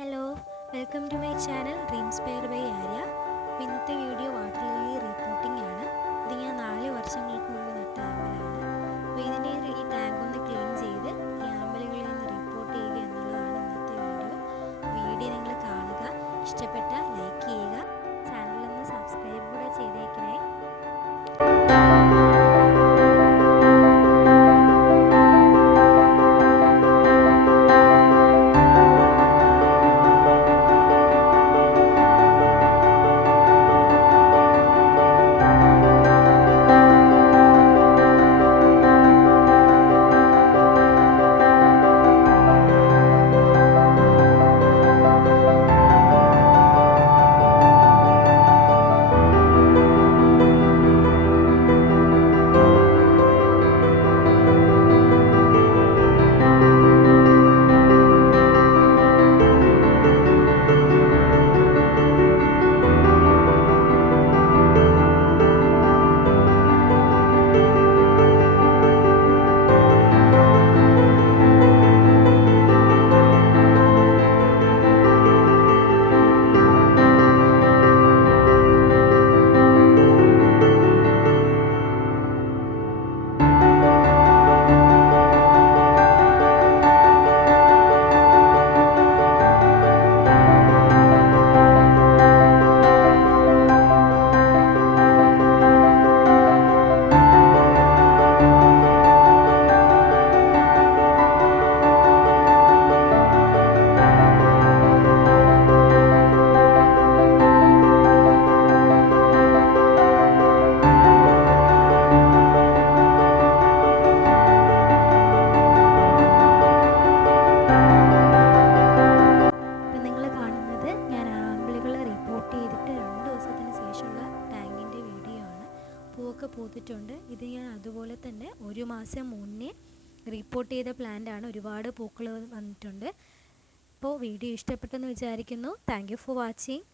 Hello, welcome to my channel Dreamspire by Arya. ഇന്നത്തെ video water lily reporting ആണ്. ഇത് ഞാൻ 4 വർഷങ്ങൾക്ക് മുമ്പ് നട്ട ആമ്പലാണ്. അപ്പോൾ ഇതിൻ്റെ ഈ ടാങ്ക് ഒന്ന് ക്ലീൻ ചെയ്ത് ഈ ആമ്പലുകളിൽ നിന്ന് റിപ്പോർട്ട് ചെയ്യുക എന്നുള്ളതാണ് ഇന്നത്തെ വീഡിയോ. വീഡിയോ നിങ്ങൾ കാണുക, ഇഷ്ടപ്പെട്ട ലൈക്ക് ചെയ്യുക, ചാനലൊന്ന് സബ്സ്ക്രൈബ് കൂടെ ചെയ്തേക്കണേ. പൂവൊക്കെ പൂത്തിട്ടുണ്ട്. ഇത് ഞാൻ അതുപോലെ തന്നെ 1 മാസം മുന്നേ റിപ്പോർട്ട് ചെയ്ത പ്ലാന്റ് ആണ്. ഒരുപാട് പൂക്കൾ വന്നിട്ടുണ്ട്. അപ്പോൾ വീഡിയോ ഇഷ്ടപ്പെട്ടെന്ന് വിചാരിക്കുന്നു. Thank you for watching.